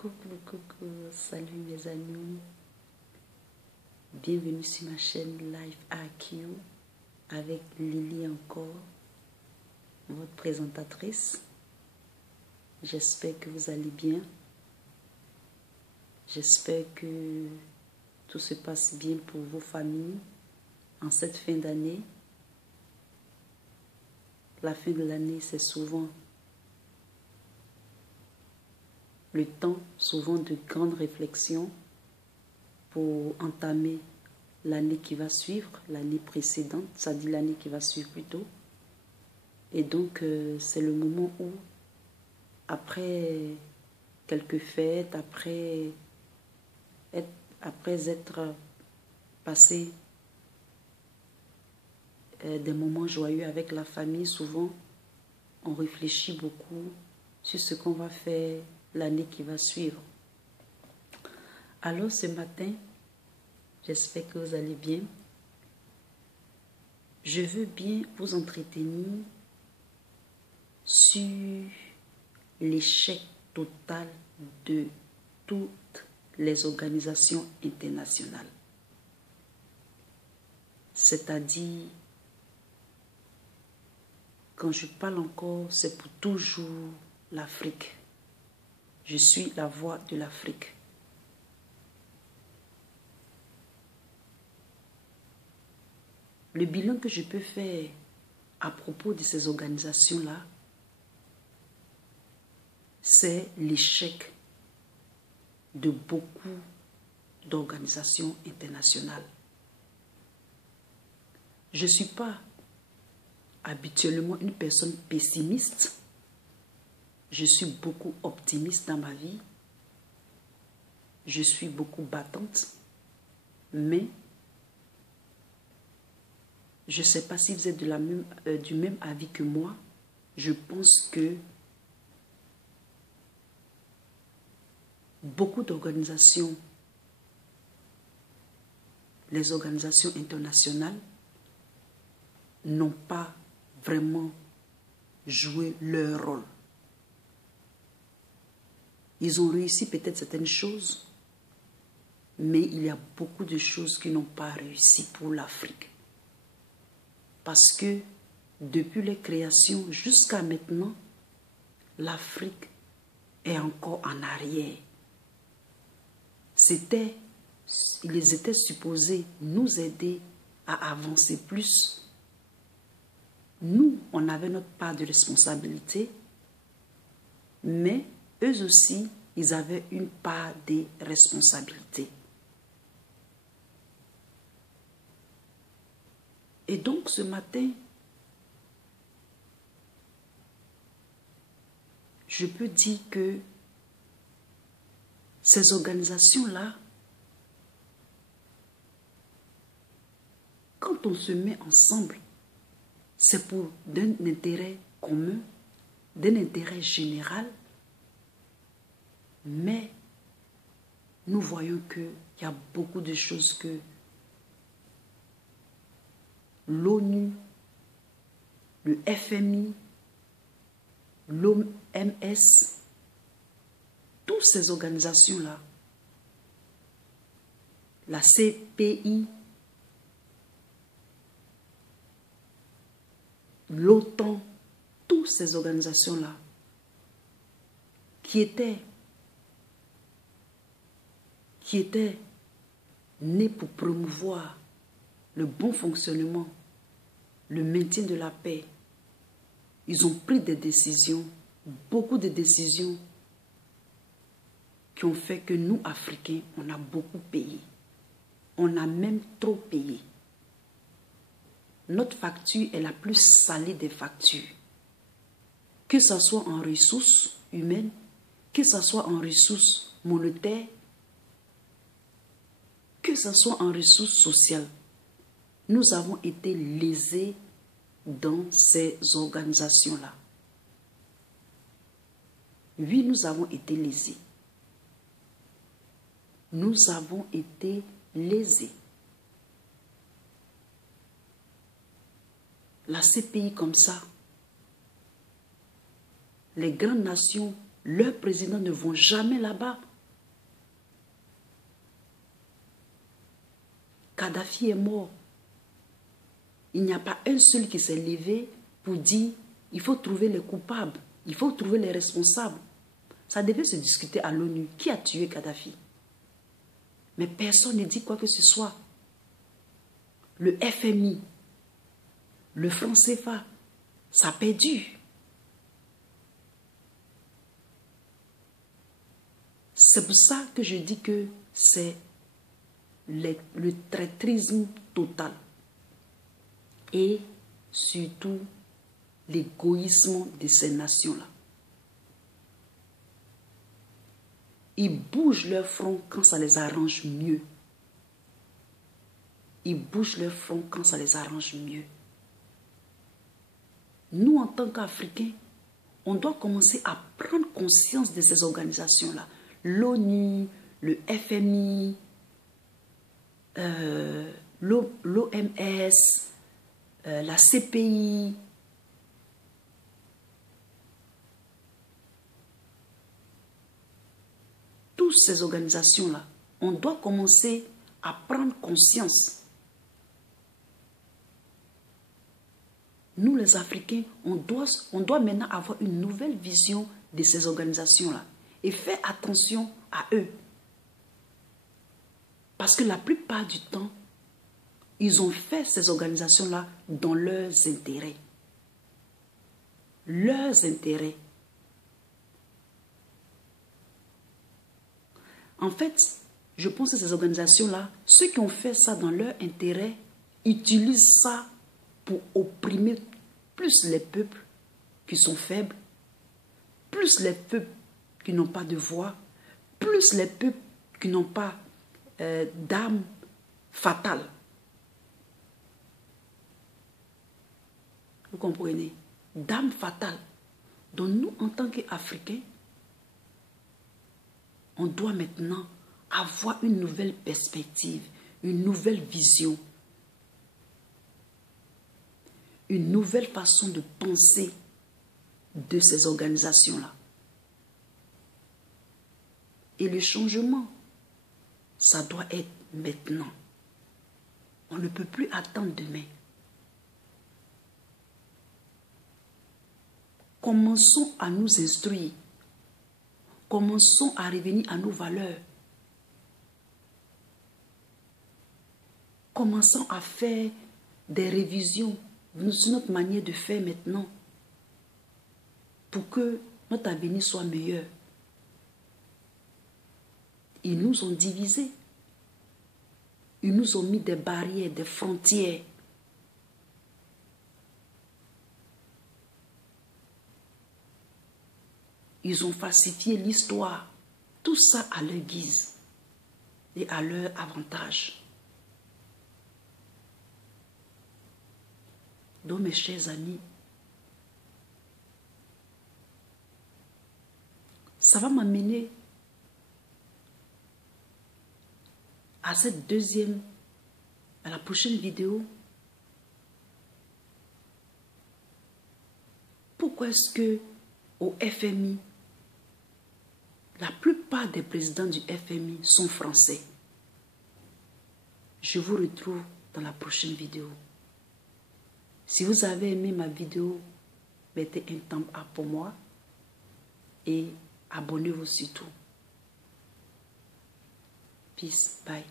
Coucou, salut mes amis, bienvenue sur ma chaîne Life IQ avec Lily encore, votre présentatrice. J'espère que vous allez bien, j'espère que tout se passe bien pour vos familles en cette fin d'année. La fin de l'année, c'est souvent le temps, souvent de grandes réflexions pour entamer l'année qui va suivre, l'année précédente, ça dit l'année qui va suivre plutôt. Et donc, c'est le moment où, après quelques fêtes, après être passé des moments joyeux avec la famille, souvent, on réfléchit beaucoup sur ce qu'on va faire l'année qui va suivre. Alors ce matin, j'espère que vous allez bien. Je veux bien vous entretenir sur l'échec total de toutes les organisations internationales. C'est-à-dire, quand je parle encore, c'est pour toujours l'Afrique. Je suis la voix de l'Afrique. Le bilan que je peux faire à propos de ces organisations-là, c'est l'échec de beaucoup d'organisations internationales. Je ne suis pas habituellement une personne pessimiste. Je suis beaucoup optimiste dans ma vie. Je suis beaucoup battante. Mais je ne sais pas si vous êtes du même avis que moi. Je pense que beaucoup d'organisations, les organisations internationales, n'ont pas vraiment joué leur rôle. Ils ont réussi peut-être certaines choses, mais il y a beaucoup de choses qui n'ont pas réussi pour l'Afrique. Parce que depuis les créations jusqu'à maintenant, l'Afrique est encore en arrière. Ils étaient supposés nous aider à avancer plus. Nous, on avait notre part de responsabilité, mais eux aussi, ils avaient une part de responsabilité. Et donc, ce matin, je peux dire que ces organisations-là, quand on se met ensemble, c'est pour d'un intérêt commun, d'un intérêt général, mais nous voyons qu'il y a beaucoup de choses que l'ONU, le FMI, l'OMS, toutes ces organisations-là, la CPI, l'OTAN, toutes ces organisations-là qui étaient nées pour promouvoir le bon fonctionnement, le maintien de la paix, ils ont pris des décisions, beaucoup de décisions qui ont fait que nous, Africains, on a beaucoup payé. On a même trop payé. Notre facture est la plus salée des factures. Que ce soit en ressources humaines, que ce soit en ressources monétaires, que ce soit en ressources sociales. Nous avons été lésés dans ces organisations-là. Oui, nous avons été lésés. Nous avons été lésés. La CPI comme ça, les grandes nations, leurs présidents ne vont jamais là-bas Kadhafi est mort. Il n'y a pas un seul qui s'est levé pour dire il faut trouver les coupables, il faut trouver les responsables. Ça devait se discuter à l'ONU. Qui a tué Kadhafi? Mais personne ne dit quoi que ce soit. Le FMI, le franc CFA, ça a perdu. C'est pour ça que je dis que c'est le traîtrisme total. Et surtout l'égoïsme de ces nations-là. Ils bougent leur front quand ça les arrange mieux. Ils bougent leur front quand ça les arrange mieux. Nous, en tant qu'Africains, on doit commencer à prendre conscience de ces organisations-là. L'ONU, le FMI, l'OMS, la CPI. Toutes ces organisations-là, on doit commencer à prendre conscience. Nous, les Africains, on doit maintenant avoir une nouvelle vision de ces organisations-là et faire attention à eux. Parce que la plupart du temps, ils ont fait ces organisations-là dans leurs intérêts. Leurs intérêts. En fait, je pense que ces organisations-là, ceux qui ont fait ça dans leur intérêt, utilisent ça pour opprimer plus les peuples qui sont faibles, plus les peuples qui n'ont pas de voix, plus les peuples qui n'ont pas d'âme fatale. Vous comprenez? D'âme fatale. Donc nous, en tant qu'Africains, on doit maintenant avoir une nouvelle perspective, une nouvelle vision, une nouvelle façon de penser de ces organisations-là. Et le changement, ça doit être maintenant. On ne peut plus attendre demain. Commençons à nous instruire. Commençons à revenir à nos valeurs. Commençons à faire des révisions sur notre manière de faire maintenant pour que notre avenir soit meilleur. Ils nous ont divisés. Ils nous ont mis des barrières, des frontières. Ils ont falsifié l'histoire. Tout ça à leur guise et à leur avantage. Donc, mes chers amis, ça va m'amener à la prochaine vidéo. Pourquoi est-ce que au FMI, la plupart des présidents du FMI sont français? Je vous retrouve dans la prochaine vidéo. Si vous avez aimé ma vidéo, mettez un thumbs up pour moi et abonnez-vous surtout. Peace, bye.